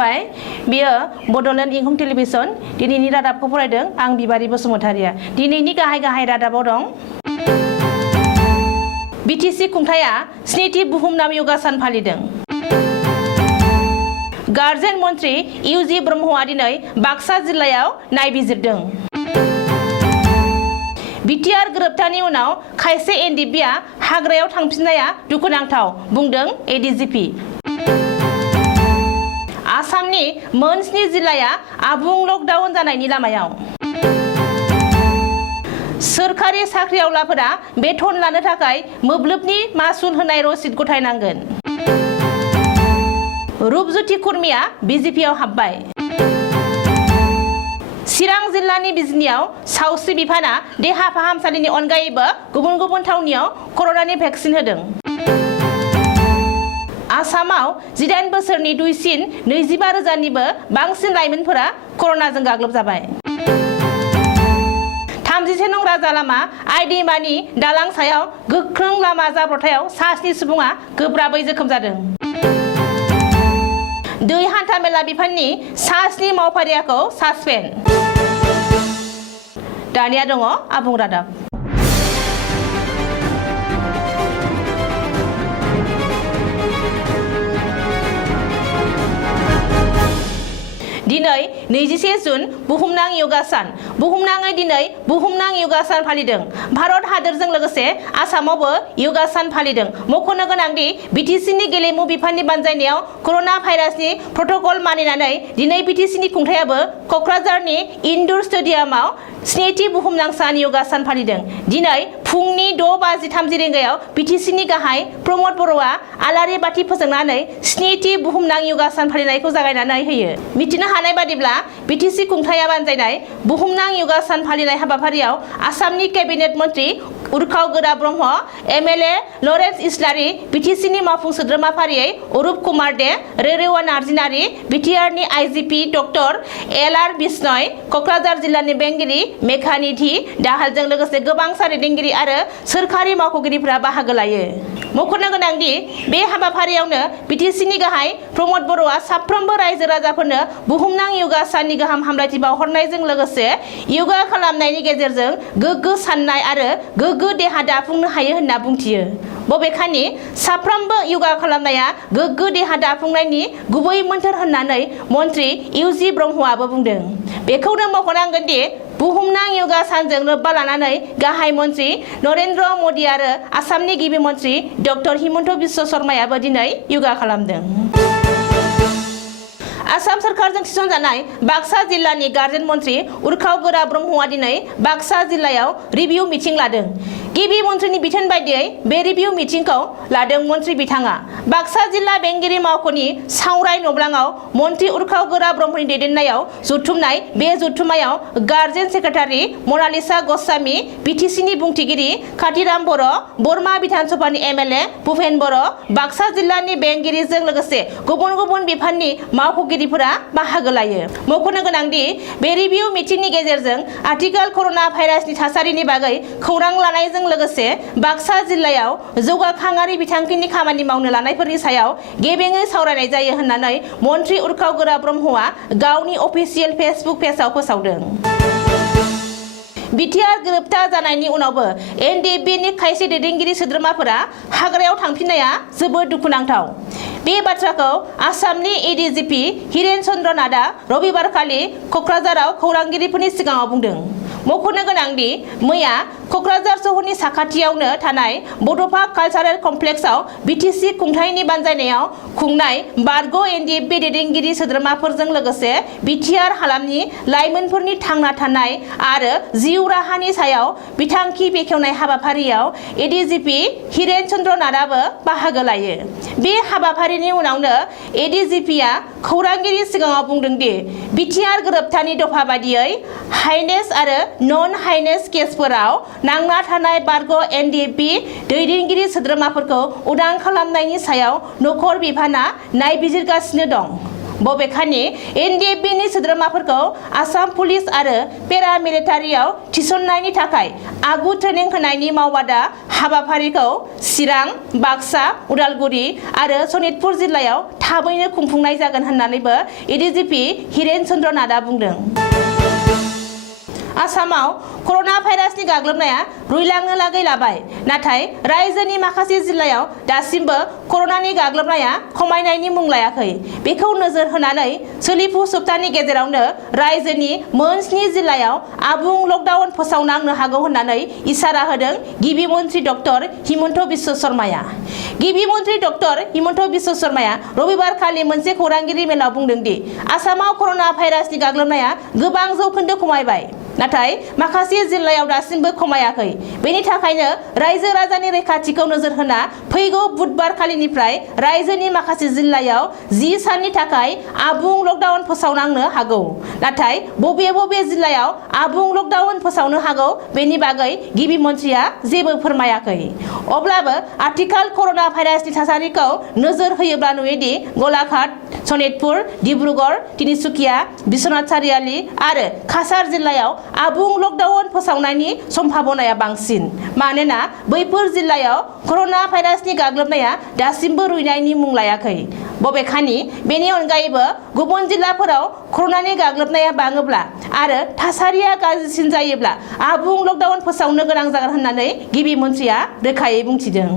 खुलुमबाय बियो बड'लेण्ड इंखं टेलिभिजन दिनैनि रादाबखौ फरायदों आं बिबारि बसुमतारिया। दिनैनि गाहाय रादाबाव दं बिटिसि खुंथाया 7थि बुहुमनां योगा सान फालिदों। गार्जेन मन्त्रि इउजि ब्रह्मआ दिनै बाक्सा जिल्लायाव नायबिजिरदों। बिटिआर गोरोबथानि उनाव खायसे एनडिएफबिआ हाग्रायाव थांफिननाया दुखुनांथाव बुंदों एडिजिपि। आसामनि मोन 7 जिल्लाया आबुं लकडाउन जानायनि लामायाव। सोरखारि साख्रिआवलाफोरा बेथन लानो थाखाय मोब्लिबनि मासुल होनाय रसिद गथायनांगोन। रुपज्योति खुरमिया बिजेपिआव हाबबाय। चिरां जिल्लानि बिजनियाव सावस्रि बिफाना देहा फाहामसालिनि अनगायैबो गुबुन गुबुन थावनियाव कर'नानि भेक्सिन होदों। आसामाव 18 बोसोरनि दुइसिन 25,000निबो बांसिन लाइमोनफोरा कर'नाजों गाग्लोबजाबाय। 37 नं राजा लामा आइ दैमानि दालां सायाव गोख्रों लामा जाब्रथायाव 7 सुबुङा गोब्राबै जोखोम जादों। दै हान्थामेला बिफाननि 7 मावफारियाखौ सासपेन्ड। दानिया दङ आबुं रादाब। दिनै 21 जुन बुहुमनां योगा सान। बुहुमनाङै दिनै बुहुमनां योगा सान फालिदों। भारत हादोरजों लोगोसे आसामावबो योगा सान फालिदों। मख'नो गोनांदि बिटिसिनि गेलेमु बिफाननि बानजायनायाव कर'ना भाइरासनि प्रट'कल मानिनानै दिनै बिटिसिनि खुंथायाबो क'क्राझारनि इनड'र स्टेडियामाव 7थि बुहुमनां सान योगा सान फालिदों। दिनै फुंनि 6:30 रिंगायाव बिटिसिनि गाहाय प्रमद बर'आ आलारि बाथि फोजोंनानै 7थि बुहुमनां योगा सान फालिनायखौ जागायनानै होयो। मिथिनो हानाय बादिब्ला बिटिसि खुंथाया बानजायनाय बुहुमनां योगा सान फालिनाय हाबाफारियाव आसामनि केबिनेट मन्त्रि उर्खाव गोरा ब्रह्म, एमएलए लरेन्स इस्लारि, बिटिसिनि मावफुं सोद्रोमा फारियै अरुप कुमार दे, रेरेवा नार्जिनारि, बिटिआरनि आइजिपि डक्टर एल.आर. बिश्नय, क'क्राझार जिल्लानि बेंगिरि मेघानिधि दाहालजों लोगोसे गोबां सारिदिंगिरि आरो सोरखारि मावख'गिरिफोरा बाहागो लायो। मख'नो गोनांदि बे हाबाफारियावनो बिटिसिनि गाहाय प्रमद बर'आ साफ्रोमबो रायजो राजाफोरनो बुहुमनां योगा साननि गाहाम हामलायथि बावहरनायजों लोगोसे योगा खालामनायनि गेजेरजों गोग्गो साननाय आरो गोग्गो देहा दाफुंनो हायो होनना बुंथियो। बबेखानि साफ्रोमबो योगा खालामनाया गोग्गो देहा दाफुंनायनि गुबै मोन्थोर होननानै मन्त्रि इउजि ब्रह्मआबो बुंदों। बेखौनो मख'नांगोन दि बुहुमनां योगा सानजों लोब्बा लानानै गाहाय मन्त्रि नरेन्द्र मदि आरो आसामनि गिबि मन्त्रि डक्टर हिमन्त बिश्व शर्मायाबो दिनै योगा खालामदों। आसाम सोरखारजों थिसनजानाय बाक्सा जिल्लानि गार्जेन मन्त्रि उर्खाव गोरा ब्रह्मआ दिनै बाक्सा जिल्लायाव रिभिउ मिटिं लादों। गिबि मन्थ्रिनि बिथोन बायदियै बे रिभिउ मिटिंखौ लादों मन्त्रि बिथाङा। बाक्सा जिल्ला बेंगिरि मावख'नि सावराय नब्लाङाव मन्त्रि उर्खाव गोरा ब्रह्मनि दैदेननायाव जथुमनाय बे जथुमायाव गार्जेन सेक्रेटारि मनालिसा गस्वामी, बिटिसिनि बुंथिगिरि कातिराम बर', बोरमा बिधान सभानि एमएलए भुपेन बर', बाक्सा जिल्लानि बेंगिरिजों लोगोसे गुबुन गुबुन बिफाननि मावख'गिरिफोरा बाहागो लायो। मख'नो गोनांदि बे रिभिउ मिटिंनि गेजेरजों आथिखाल कर'ना भाइरासनि थासारिनि बागै खौरां लानायजों लोगोसे बाक्सा जिल्लायाव जौगाखांआरि बिथांखिनि खामानि मावनो लानायफोरनि सायाव गेबेङै सावरायनाय जायो होननानै मन्त्रि उर्खाव गोरा ब्रह्मआ गावनि अफिसियेल फेसबुक पेजआव फोसावदों। बिटिआर गोरोबथा जानायनि उनावबो एनडिएफबिनि खायसे दैदेनगिरि सोद्रोमाफोरा हाग्रायाव थांफिननाया जोबोद दुखुनांथाव। बे बाथ्राखौ आसामनि एडिजिपि हिरेन चन्द्र नाथआ रबिबारखालि क'क्राझाराव खौरांगिरिफोरनि सिगाङाव बुंदों। मख'नो गोनांदि मैया क'क्राझार सहरनि साखाथियावनो थानाय बड'फा कालचारेल कमप्लेक्सआव बिटिसि खुंथायनि बानजायनायाव खुंनाय बारग' एनडिएफबि दैदेनगिरि सोद्रोमाफोरजों लोगोसे बिटिआर हालामनि लाइमोनफोरनि थांना थानाय आरो जिउ राहानि सायाव बिथांखि बेखेवनाय हाबाफारियाव एडिजिपि हिरेन चन्द्र नाथआबो बाहागो लायो। बे हाबाफारिनि उनावनो एडिजिपिआ खौरांगिरि सिगाङाव बुंदों दि बिटिआर गोरोबथानि दफा बादियै हाइनेस आरो नन हाइनेस केसफोराव नांना थानाय बारग' एनडिएफबि दैदेनगिरि सोद्रोमाफोरखौ उदां खालामनायनि सायाव नखर बिफाना नायबिजिरगासिनो दं। बबेखानि एनडिएफबि नि सोद्रोमाफोरखौ आसाम पुलिस आरो पेरामिलिटारियाव थिसननायनि थाखाय आगु ट्रेनिं होनायनि मावबादा हाबाफारिखौ चिरां, बाक्सा, उदालगुरि आरो सनितपुर जिल्लायाव थाबैनो खुंफुंनाय जागोन होननानैबो एडिजिपि हिरेन चन्द्र नाथआ बुंदों। आसामाव कर'ना भाइरासनि गाग्लोबनाया रुइलांनो लागै लाबाय, नाथाय रायजोनि माखासे जिल्लायाव दासिमबो कर'नानि गाग्लोबनाया खमायनायनि मुं लायाखै। बेखौ नोजोर होनानै सोलिफु सप्तानि गेजेरावनो रायजोनि मोन 7 जिल्लायाव आबुं लकडाउन फोसावनांनो हागौ होननानै इसारा होदों गिबि मन्त्रि डक्टर हिमन्त बिश्व शर्माया। गिबि मन्त्रि डक्टर हिमन्त बिश्व शर्माया रबिबारखालि मोनसे खौरांगिरि मेलाव बुंदों दि आसामाव कर'ना भाइरासनि गाग्लोबनाया गोबां जौखोन्दो खमायबाय, नाथाय माखासे जिल्लायाव दासिमबो खमायाखै। बेनि थाखायनो रायजो राजानि रैखाथिखौ नोजोर होना फैगौ बुधबार खालिनिफ्राय रायजोनि माखासे जिल्लायाव 10 साननि थाखाय आबुं लकडाउन फोसावनांनो हागौ। नाथाय बबे बबे जिल्लायाव आबुं लकडाउन फोसावनो हागौ बेनि बागै गिबि मन्थ्रिया जेबो फोरमायाखै। अब्लाबो आथिखाल कर'ना भाइरासनि थासारिखौ नोजोर होयोब्ला नुयोदि गलाघाट, सनितपुर, डिब्रुगड़, तिनिसुकिया, बिश्वनाथ चारियाली आरो काछार जिल्लायाव आबुं लकडाउन फोसावनायनि सम्भावनाया बांसिन, मानोना बैफोर जिल्लायाव कर'ना भाइरासनि गाग्लोबनाया दासिमबो रुइनायनि मुं लायाखै। बबेखानि बेनि अनगायैबो गुबुन जिल्लाफोराव कर'नानि गाग्लोबनाया बाङोब्ला आरो थासारिया गाज्रिसिन जायोब्ला आबुं लकडाउन फोसावनो गोनां जागोन होननानै गिबि मन्थ्रिया रोखायै बुंथिदों।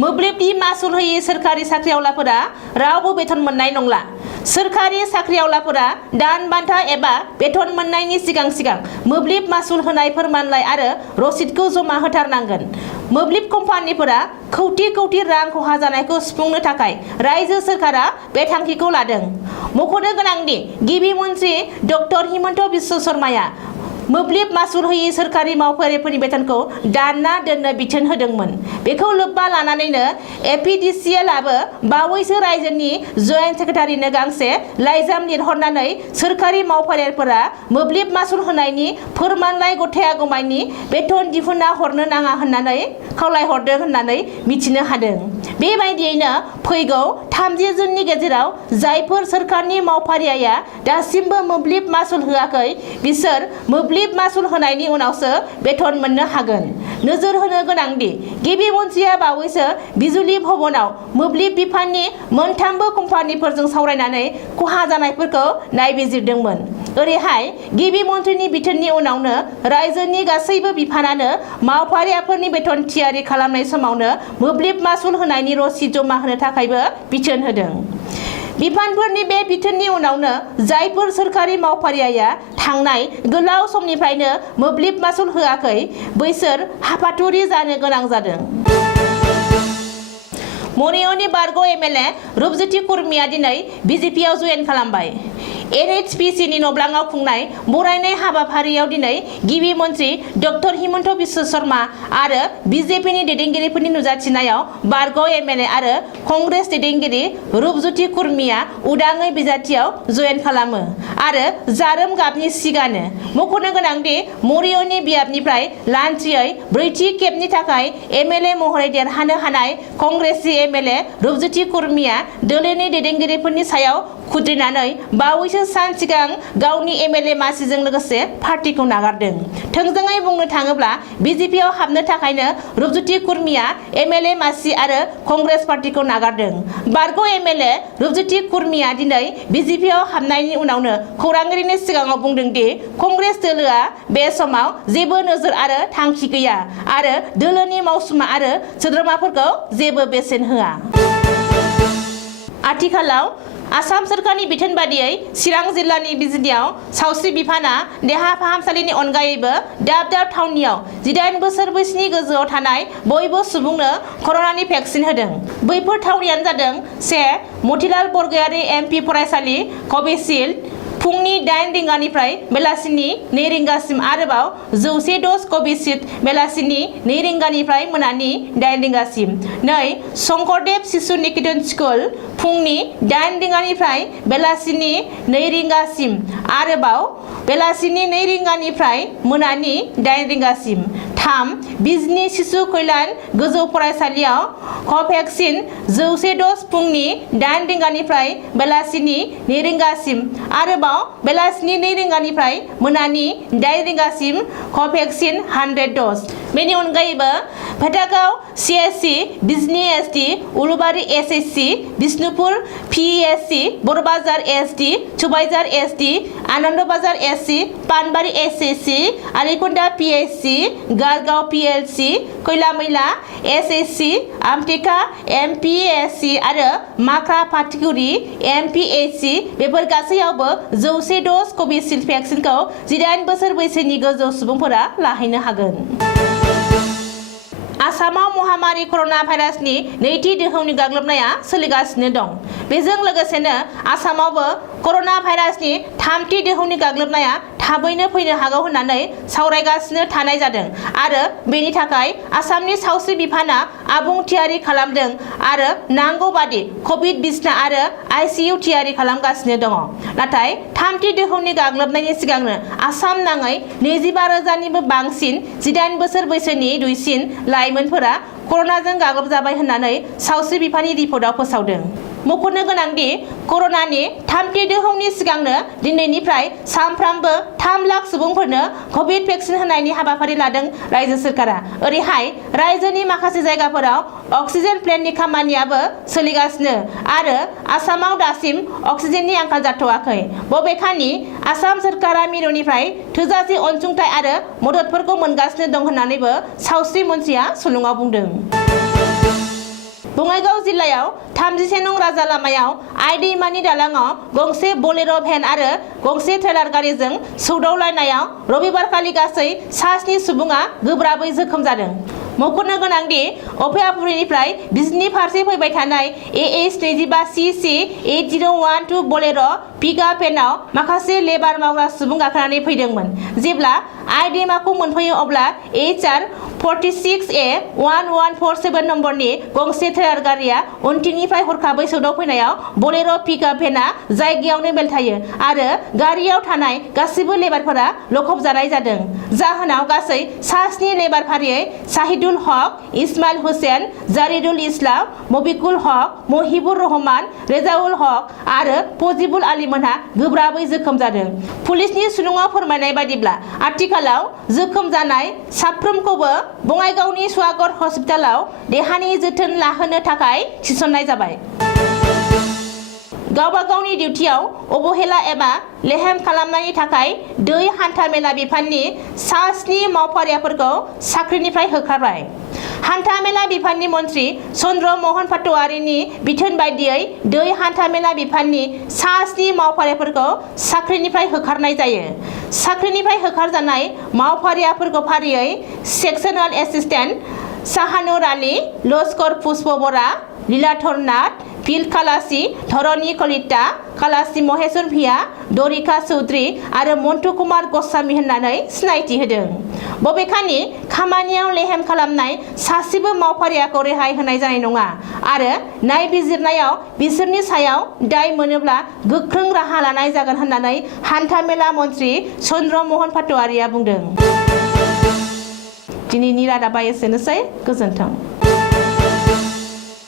मोब्लिबनि मासुल होयै सोरखारि साख्रिआवलाफोरा रावबो बेथन मोननाय नंला। सोरखारि साख्रिआवलाफोरा दान बान्था एबा बेथन मोननायनि सिगां मोब्लिब मासुल होनाय फोरमानलाइ आरो रसिदखौ जमा होथारनांगोन। मोब्लिब कम्पानिफोरा कौटि रां खहा जानायखौ सुफुंनो थाखाय रायजो सोरखारा बे थांखिखौ लादों। मख'नो गोनांदि गिबि मन्त्रि डक्टर हिमन्त बिश्व शर्माया मोब्लिब मासुल होयै सोरखारि मावफारियाफोरनि बेथनखौ दानना दोननो बिथोन होदोंमोन। बेखौ लोब्बा लानानैनो एपिडिसिएलआबो बावैसो रायजोनि जयेन्ट सेक्रेटारिनो गांसे लाइजाम लिरहरनानै सोरखारि मावफारियाफोरा मोब्लिब मासुल होनायनि फोरमानलाइ गथायागौमानि बेथन दिहुनना हरनो नाङा होननानै खावलायहरदों होननानै मिथिनो हादों। बेबायदियैनो फैगौ 30 जुननि गेजेराव जायफोर सोरखारनि मावफारिया दासिमबो मोब्लिब मासुल होआखै बिसोर मोब्लिब मासुल होनायनि उनावसो बेथन मोननो हागोन। नोजोर होनो गोनांदि गिबि मन्थ्रिया बावैसो बिजुली भवनाव मोब्लिब बिफाननि मोनथामबो कम्पानिफोरजों सावरायनानै खहा जानायफोरखौ नायबिजिरदोंमोन। ओरैहाय गिबि मन्थ्रिनि बिथोननि उनावनो रायजोनि गासैबो बिफानानो मावफारियाफोरनि बेथन थियारि खालामनाय समावनो मोब्लिब मासुल होनायनि रसिद जमा होनो थाखायबो बिथोन होदों। बिफानफोरनि बे बिथोननि उनावनो जायफोर सोरखारि मावफारिया थांनाय गोलाव समनिफ्रायनो मोब्लिब मासुल होआखै बैसोर हाफाथुरि जानो गोनां जादों। मरियनि बारग' एमएलए रुपज्योति कुर्मीया दिनै बिजेपिआव जयेन खालामबाय। एनएचपिसिनि नब्लाङाव खुंनाय बरायनाय हाबाफारियाव दिनै गिबि मन्त्रि डक्टर हिमन्त बिश्व शर्मा आरो बिजेपिनि दैदेनगिरिफोरनि नुजाथिनायाव बारग' एमएलए आरो कंग्रेस दैदेनगिरि रुपज्योति कुर्मीया उदाङै बिजाथियाव जयेन खालामो आरो जारोम गाबनि सि गानो। मख'नो गोनांदि मरियनि बियाबनिफ्राय लान्थ्रियै ब्रैथि खेबनि थाखाय एमएलए महरै देरहानो हानाय कंग्रेसनि एमएलए रुपज्योति कुर्मीया दोलोनि दैदेनगिरिफोरनि सायाव खुद्रिनानै बावैसो सान सिगां गावनि एमएलए मासिजों लोगोसे पार्टीखौ नागारदों। थोंजोङै बुंनो थाङोब्ला बिजेपिआव हाबनो थाखायनो रुपज्योति कुर्मीया एमएलए मासि आरो कंग्रेस पार्टीखौ नागारदों। बारग' एमएलए रुपज्योति कुर्मीया दिनै बिजेपिआव हाबनायनि उनावनो खौरांगिरिनि सिगाङाव बुंदों दि कंग्रेस दोलोआ बे समाव जेबो नोजोर आरो थांखि गैया आरो दोलोनि मावसुमा आरो सोद्रोमाफोरखौ जेबो बेसेन होआ। आथिखालाव आसाम सोरखारनि बिथोन बादियै चिरां जिल्लानि बिजनियाव सावस्रि बिफाना देहा फाहामसालिनि अनगायैबो दाब थावनियाव 18 बोसोर बैसोनि गोजौआव थानाय बयबो सुबुंनो कर'नानि भेक्सिन होदों। बैफोर थावनियानो जादों 1 मतिलाल बरगयारि एमपि फरायसालि कभिसिल्ड फुंनि 8 रिंगानिफ्राय बेलासिनि 2 रिंगासिम आरोबाव 100 ड'ज कभिसिल्ड बेलासिनि 2 रिंगानिफ्राय मोनानि 8 रिंगासिम। 2 शंकरदेव शिशु निकेतन स्कुल फुंनि 8 रिंगानिफ्राय बेलासिनि 2 रिंगासिम आरोबाव बेलासिनि 2 रिंगानिफ्राय मोनानि 8 रिंगासिम। 3 बिजनि शिशु कल्याण गोजौ फरायसालियाव कभेक्सिन 100 द'ज फुंनि 8 रिंगानिफ्राय बेलासिनि 2 रिंगासिम आरोबाव बेलासिनि 2 रिंगानिफ्राय मोनानि 8 रिंगासिम कभेक्सिन 100 द'ज। बेनि अनगायैबो भेटागाव CSC बिजनि SD Ulubari SSC Bishnupur PESC बरबाजार SD सुबाइजार SD आनन्द बाजार SC पानबारि SSC आलिकुन्दा PSC Gargaon PLC खैलामैला SSC आमटेका MPSC आरो माख्रा फाथिगुरि MPHC बेफोर गासैयावबो 100 द'ज कभिसिल्ड भेक्सिनखौ 18 बोसोर बैसोनि गोजौ सुबुंफोरा लाहैनो हागोन। आसामाव महामारी कर'ना भाइरासनि नैथि दोहौनि गाग्लोबनाया सोलिगासिनो दं। बेजों लोगोसेनो आसामावबो कर'ना भाइरासनि थामथि दोहौनि गाग्लोबनाया थाबैनो फैनो हागौ होननानै सावरायगासिनो थानाय जादों आरो बेनि थाखाय आसामनि सावस्रि बिफाना आबुं थियारि खालामदों आरो नांगौ बादि कभिड बिसना आरो ICU थियारि खालामगासिनो दङ। नाथाय थामथि दोहौनि गाग्लोबनायनि सिगांनो आसाम नाङै 25,000निबो बांसिन 18 बोसोर बैसोनि दुइसिन लाइमोनफोरा कर'नाजों गाग्लोबजाबाय होननानै सावस्रि बिफाननि रिपर्टआव फोसावदों। मख'नो गोनांदि कर'नानि थामथि दोहौनि सिगांनो दिनैनिफ्राय सानफ्रामबो 3 लाख सुबुंफोरनो कभिड भेक्सिन होनायनि हाबाफारि लादों रायजो सोरखारा। ओरैहाय रायजोनि माखासे जायगाफोराव अक्सिजेन प्लेन्टनि खामानियाबो सोलिगासिनो आरो आसामाव दासिम अक्सिजेननि आंखाल जाथ'वाखै। बबेखानि आसाम सोरखारा मिरुनिफ्राय थोजासे अनसुंथाइ आरो मददफोरखौ मोनगासिनो दं होननानैबो सावस्रि मन्थ्रिया सुलुङाव बुंदों। बङाइगाव जिल्लायाव 31 नं राजा लामायाव आइ दैमानि दालाङाव गंसे बोलेर' भेन आरो गंसे ट्रेलार गारिजों सौदावलायनायाव रबिबारखालि गासै 7 सुबुङा गोब्राबै जोखोम जादों। मख'नो गोनांदि अभयापुरीनिफ्राय बिजनि फारसे फैबाय थानाय AH25CC 8012 बोलेर' पिकआप भेनआव माखासे लेबार मावग्रा सुबुं गाखोनानै फैदोंमोन। जेब्ला आइ दैमाखौ मोनफैयो अब्ला HR 46A 1147 नम्बरनि गंसे ट्रेलार गारिया उनथिंनिफ्राय हरखाबै सौदावफैनायाव बोलेर' पिकआप भेनआ जायगायावनो बेलथायो आरो गारियाव थानाय गासैबो लेबारफोरा लखबजानाय जादों। जाहोनाव गासै 7 लेबार फारियै शाहिदुल हक, इस्माइल हुसैन, जारिदुल इस्लाम, मबिकुल हक, महिबुर रहमान, रेजाउल हक आरो फजिबुल आलिमोनहा गोब्राबै जोखोम जादों। पुलिसनि सुलुङाव फोरमायनाय बायदिब्ला आथिखालाव जोखोम जानाय साफ्रोमखौबो बङाइगावनि स्वागर हस्पिटालाव देहानि जोथोन लाहोनो थाखाय थिसननाय जाबाय। गावबा गावनि डिउटियाव अबहेला एबा लेहेम खालामनायनि थाखाय दै हान्थामेला बिफाननि 7 मावफारियाफोरखौ साख्रिनिफ्राय होखारबाय। हान्थामेला बिफाननि मन्थ्रि चन्द्र महन पाटवारिनि बिथोन बायदियै दै हान्थामेला बिफाननि 7 मावफारियाफोरखौ साख्रिनिफ्राय होखारनाय जायो। साख्रिनिफ्राय होखारजानाय मावफारियाफोरखौ फारियै सेक्सनेल एसिस्टेन्ट शाहानुर आली, लस्कर पुष्प बरा, लीलाधर नाथ, फिल्ड खालासि धरणी कलिता, खालासि महेश्वर भिया, दरिका चौधरी आरो मन्टु कुमार गस्वामी होननानै सिनायथि होदों। बबेखानि खामानियाव लेहेम खालामनाय सासेबो मावफारियाखौ रेहाय होनाय जानाय नङा आरो नायबिजिरनायाव बिसोरनि सायाव दाय मोनोब्ला गोख्रों राहा लानाय जागोन होननानै हान्थामेला मन्थ्रि चन्द्र महन पाटवारिया बुंदों। दिनैनि रादाबा एसेनोसै। गोजोन्थों।